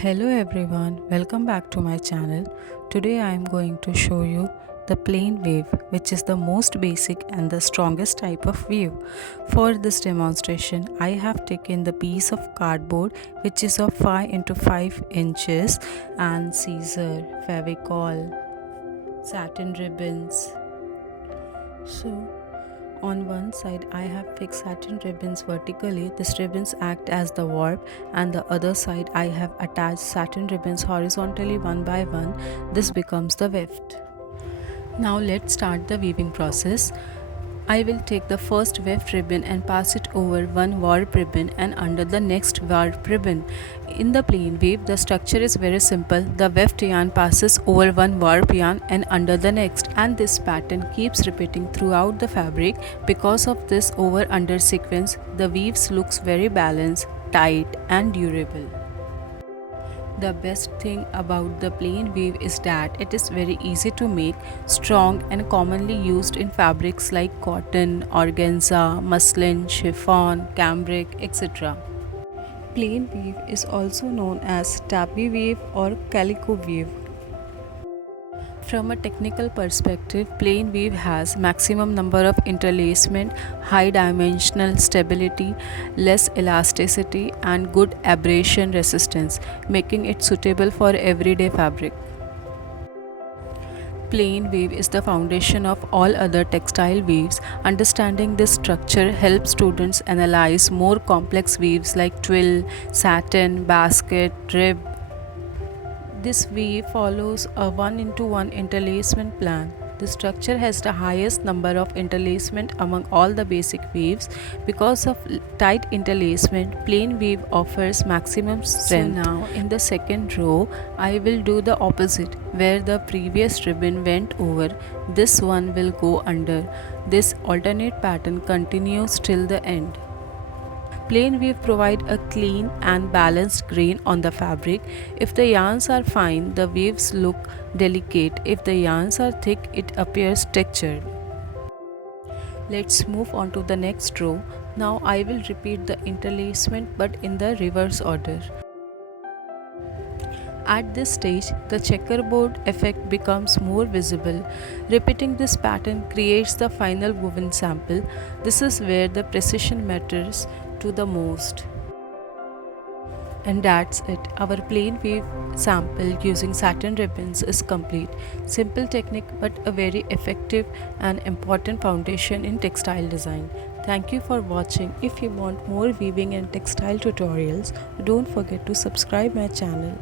Hello everyone, welcome back to my channel. Today I am going to show you the plain weave, which is the most basic and the strongest type of weave. For this demonstration I have taken the piece of cardboard which is of 5 into 5 inches and scissor, fevicol, satin ribbons. So on one side I have fixed satin ribbons vertically. These ribbons act as the warp, and the other side I have attached satin ribbons horizontally one by one. This becomes the weft. Now let's start the weaving process. I will take the first weft ribbon and pass it over one warp ribbon and under the next warp ribbon. In the plain weave, the structure is very simple. The weft yarn passes over one warp yarn and under the next, and this pattern keeps repeating throughout the fabric. Because of this over-under sequence, the weaves looks very balanced, tight and durable. The best thing about the plain weave is that it is very easy to make, strong and commonly used in fabrics like cotton, organza, muslin, chiffon, cambric, etc. Plain weave is also known as tabby weave or calico weave. From a technical perspective, plain weave has maximum number of interlacement, high dimensional stability, less elasticity and good abrasion resistance, making it suitable for everyday fabric. Plain weave is the foundation of all other textile weaves. Understanding this structure helps students analyze more complex weaves like twill, satin, basket, rib. This weave follows a 1 into 1 interlacement plan. The structure has the highest number of interlacement among all the basic weaves. Because of tight interlacement, plain weave offers maximum strength. So now in the second row, I will do the opposite. Where the previous ribbon went over, this one will go under. This alternate pattern continues till the end. Plain weave provide a clean and balanced grain on the fabric. If the yarns are fine, the weaves look delicate. If the yarns are thick, it appears textured. Let's move on to the next row. Now I will repeat the interlacement but in the reverse order. At this stage, the checkerboard effect becomes more visible. Repeating this pattern creates the final woven sample. This is where the precision matters to the most. And that's it. Our plain weave sample using satin ribbons is complete. Simple technique but a very effective and important foundation in textile design. Thank you for watching. If you want more weaving and textile tutorials, don't forget to subscribe my channel.